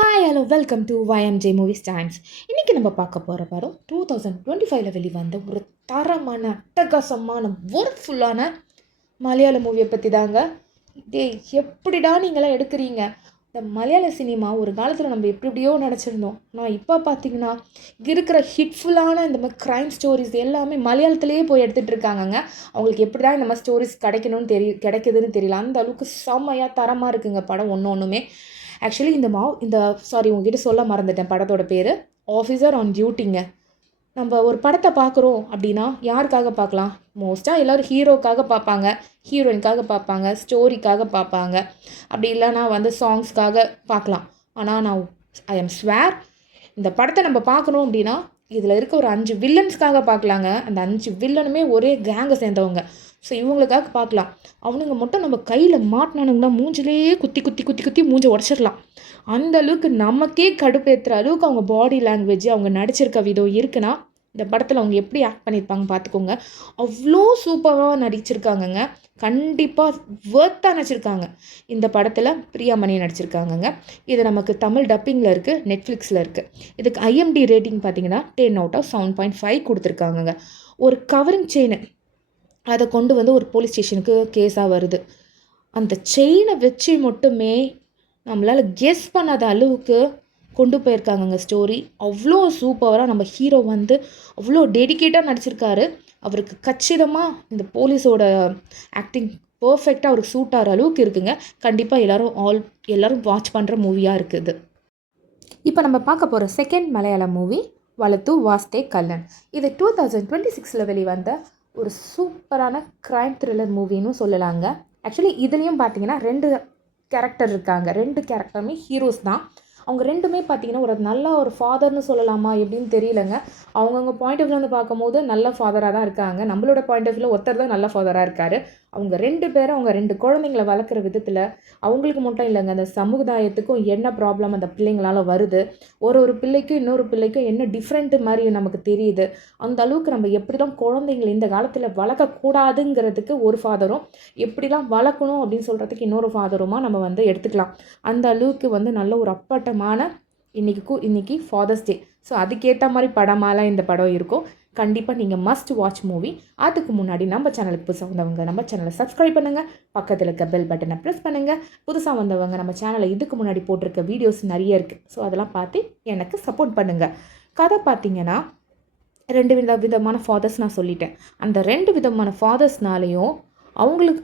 Hi hello welcome to YMJ movies times. இன்றைக்கி நம்ம பார்க்க போகிற படம் 2025 வெளிவந்த ஒரு தரமான அட்டகாசமான ஒர்க்ஃபுல்லான மலையாள மூவியை பற்றி தாங்க. எப்படிடா நீங்களாம் எடுக்கிறீங்க? இந்த மலையாள சினிமா ஒரு காலத்தில் நம்ம எப்படியோ நினச்சிருந்தோம். நான் இப்போ பார்த்தீங்கன்னா இருக்கிற ஹிட்ஃபுல்லான இந்த மாதிரி க்ரைம் ஸ்டோரிஸ் எல்லாமே மலையாளத்துலேயே போய் எடுத்துகிட்டு இருக்காங்கங்க. அவங்களுக்கு எப்படி தான் இந்த மாதிரி ஸ்டோரிஸ் கிடைக்குதுன்னு தெரியல. அந்த அளவுக்கு செம்மையாக தரமாக இருக்குங்க படம் ஒன்றுமே. ஆக்சுவலி உங்ககிட்ட சொல்ல மறந்துட்டேன். படத்தோட பேர் ஆஃபீஸர் ஆன் டியூட்டிங்க. நம்ம ஒரு படத்தை பார்க்குறோம் அப்படின்னா யாருக்காக பார்க்கலாம்? மோஸ்ட்டாக எல்லோரும் ஹீரோக்காக பார்ப்பாங்க, ஹீரோயினுக்காக பார்ப்பாங்க, ஸ்டோரிக்காக பார்ப்பாங்க, அப்படி இல்லைனா சாங்ஸ்க்காக பார்க்கலாம். ஆனால் ஐ எம் ஸ்வேர் இந்த படத்தை நம்ம பார்க்கணும் அப்படின்னா இதில் இருக்க ஒரு 5 வில்லன்ஸ்க்காக பார்க்கலாங்க. அந்த 5 வில்லனுமே ஒரே கேங்கை சேர்ந்தவங்க. ஸோ இவங்களுக்காக பார்க்கலாம். அவனுங்க மட்டும் நம்ம கையில் மாட்டினானுங்கன்னா மூஞ்சிலேயே குத்தி மூஞ்சை உடச்சிடலாம். அந்த அளவுக்கு நமக்கே கடுப்பேற்றுற அளவுக்கு அவங்க பாடி லாங்குவேஜ், அவங்க நடிச்சிருக்க விதம் இருக்குன்னா இந்த படத்தில் அவங்க எப்படி ஆக்ட் பண்ணியிருப்பாங்க பார்த்துக்கோங்க. அவ்வளோ சூப்பராக நடிச்சிருக்காங்கங்க. கண்டிப்பாக வேர்த்தாக நடிச்சிருக்காங்க. இந்த படத்தில் பிரியாமணி நடிச்சிருக்காங்கங்க. இது நமக்கு தமிழ் டப்பிங்கில் இருக்குது, நெட்ஃப்ளிக்ஸில் இருக்குது. இதுக்கு IMD ரேட்டிங் பார்த்தீங்கன்னா 10 out of 7.5 கொடுத்துருக்காங்கங்க. ஒரு கவரிங் செயின் அதை கொண்டு ஒரு போலீஸ் ஸ்டேஷனுக்கு கேஸாக வருது. அந்த செயினை வச்சு மட்டுமே நம்மளால் கெஸ் பண்ணாத அளவுக்கு கொண்டு போயிருக்காங்கங்க ஸ்டோரி. அவ்வளோ சூப்பராக நம்ம ஹீரோ அவ்வளோ டெடிக்கேட்டாக நடிச்சிருக்காரு. அவருக்கு கச்சிதமாக இந்த போலீஸோட ஆக்டிங் பர்ஃபெக்டாக அவருக்கு சூட் ஆகிற அளவுக்கு இருக்குங்க. கண்டிப்பாக எல்லோரும் வாட்ச் பண்ணுற மூவியாக இருக்குது. இப்போ நம்ம பார்க்க போகிற செகண்ட் மலையாள மூவி வலத்து வாஸ்தே கல்லன். இது 2026 வெளிவந்த ஒரு சூப்பரான க்ரைம் த்ரில்லர் மூவின்னு சொல்லலாங்க. ஆக்சுவலி இதுலேயும் பார்த்தீங்கன்னா 2 கேரக்டர் இருக்காங்க. 2 கேரக்டருமே ஹீரோஸ் தான். அவங்க 2மே பார்த்தீங்கன்னா ஒரு நல்ல ஒரு ஃபாதர்னு சொல்லலாமா எப்படின்னு தெரியலங்க. அவங்கவுங்க பாயிண்ட் ஆஃப் வியூ பார்க்கும்போது நல்ல ஃபாதராக தான் இருக்காங்க. நம்மளோட பாயிண்ட் ஆஃப் வியூவில் ஒருத்தர் தான் நல்ல ஃபாதராக இருக்கார். அவங்க 2 பேரும் அவங்க 2 குழந்தைங்களை வளர்க்குற விதத்தில் அவங்களுக்கு மட்டும் இல்லைங்க, அந்த சமுதாயத்துக்கும் என்ன ப்ராப்ளம் அந்த பிள்ளைங்களால் வருது, ஒரு பிள்ளைக்கும் இன்னொரு பிள்ளைக்கும் என்ன டிஃப்ரெண்ட்டு மாதிரி நமக்கு தெரியுது. அந்த அளவுக்கு நம்ம எப்படிலாம் குழந்தைங்களை இந்த காலத்தில் வளர்க்கக்கூடாதுங்கிறதுக்கு ஒரு ஃபாதரும், எப்படிலாம் வளர்க்கணும் அப்படின்னு சொல்கிறதுக்கு இன்னொரு ஃபாதருமா நம்ம எடுத்துக்கலாம். அந்த அளவுக்கு நல்ல ஒரு அப்பட்டமான இன்னைக்கு ஃபாதர்ஸ் டே. ஸோ அதுக்கேற்ற மாதிரி படமாலாம் இந்த படம் இருக்கும். கண்டிப்பாக நீங்கள் மஸ்ட் வாட்ச் மூவி. அதுக்கு முன்னாடி நம்ம சேனலுக்கு புதுசாக வந்தவங்க நம்ம சேனலை சப்ஸ்கிரைப் பண்ணுங்கள், பக்கத்தில் இருக்க பெல் பட்டனை ப்ரெஸ் பண்ணுங்கள். புதுசாக வந்தவங்க நம்ம சேனலில் இதுக்கு முன்னாடி போட்டிருக்க வீடியோஸ் நிறைய இருக்குது. ஸோ அதெல்லாம் பார்த்து எனக்கு சப்போர்ட் பண்ணுங்கள். கதை பார்த்திங்கன்னா 2 விதமான ஃபாதர்ஸ் நான் சொல்லிட்டேன். அந்த 2 விதமான ஃபாதர்ஸ்னாலேயும்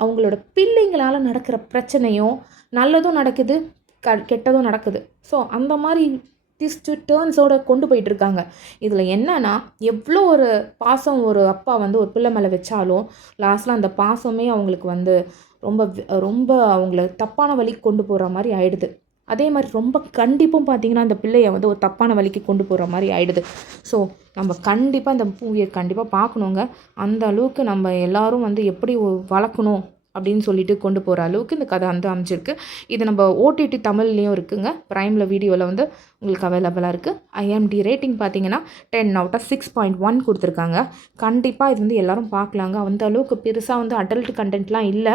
அவங்களோட பிள்ளைங்களால் நடக்கிற பிரச்சனையும் நல்லதும் நடக்குது, கெட்டதும் நடக்குது. ஸோ அந்த மாதிரி ட்விஸ்ட் டேர்ன்ஸோடு கொண்டு போயிட்டுருக்காங்க. இதில் என்னன்னா எவ்வளோ ஒரு பாசம் ஒரு அப்பா ஒரு பிள்ளை மேலே வச்சாலும் லாஸ்ட்டில் அந்த பாசமே அவங்களுக்கு ரொம்ப ரொம்ப அவங்கள தப்பான வழிக்கு கொண்டு போகிற மாதிரி ஆயிடுது. அதே மாதிரி ரொம்ப கண்டிப்பும் பார்த்திங்கன்னா அந்த பிள்ளையை ஒரு தப்பான வழிக்கு கொண்டு போகிற மாதிரி ஆயிடுது. ஸோ நம்ம கண்டிப்பாக இந்த மூவியை கண்டிப்பாக பார்க்கணுங்க. அந்த அளவுக்கு நம்ம எல்லோரும் எப்படி வளர்க்கணும் அப்படின்னு சொல்லிட்டு கொண்டு போகிற அளவுக்கு இந்த கதை அமைஞ்சிருக்கு. இது நம்ம OTT தமிழ்லேயும் இருக்குங்க. ப்ரைமில் வீடியோவில் உங்களுக்கு அவைலபிளாக இருக்குது. IMD ரேட்டிங் பார்த்தீங்கன்னா 10 out of 6.1 கொடுத்துருக்காங்க. கண்டிப்பாக இது எல்லோரும் பார்க்கலாங்க. அந்த அளவுக்கு பெருசாக அடல்ட் கண்டென்ட்லாம் இல்லை.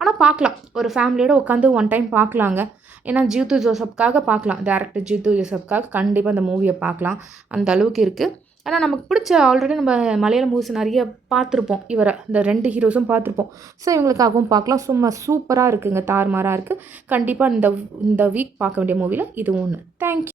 ஆனால் பார்க்கலாம், ஒரு ஃபேமிலியோடு உட்காந்து ஒன் டைம் பார்க்கலாங்க. ஏன்னா ஜீத்து ஜோசப்காக பார்க்கலாம், டேரக்டர் ஜீத்து ஜோசப்காக கண்டிப்பாக இந்த மூவியை பார்க்கலாம். அந்த அளவுக்கு இருக்குது. ஆனால் நமக்கு பிடிச்ச ஆல்ரெடி நம்ம மலையாள மூவிஸ் நிறைய பார்த்துருப்போம். இந்த 2 ஹீரோஸும் பார்த்துருப்போம். ஸோ இவங்களுக்காகவும் பார்க்கலாம். சும்மா சூப்பராக இருக்குங்க, தாறுமாறாக இருக்குது. கண்டிப்பாக இந்த வீக் பார்க்க வேண்டிய மூவியில் இது ஒன்று. தேங்க்யூ.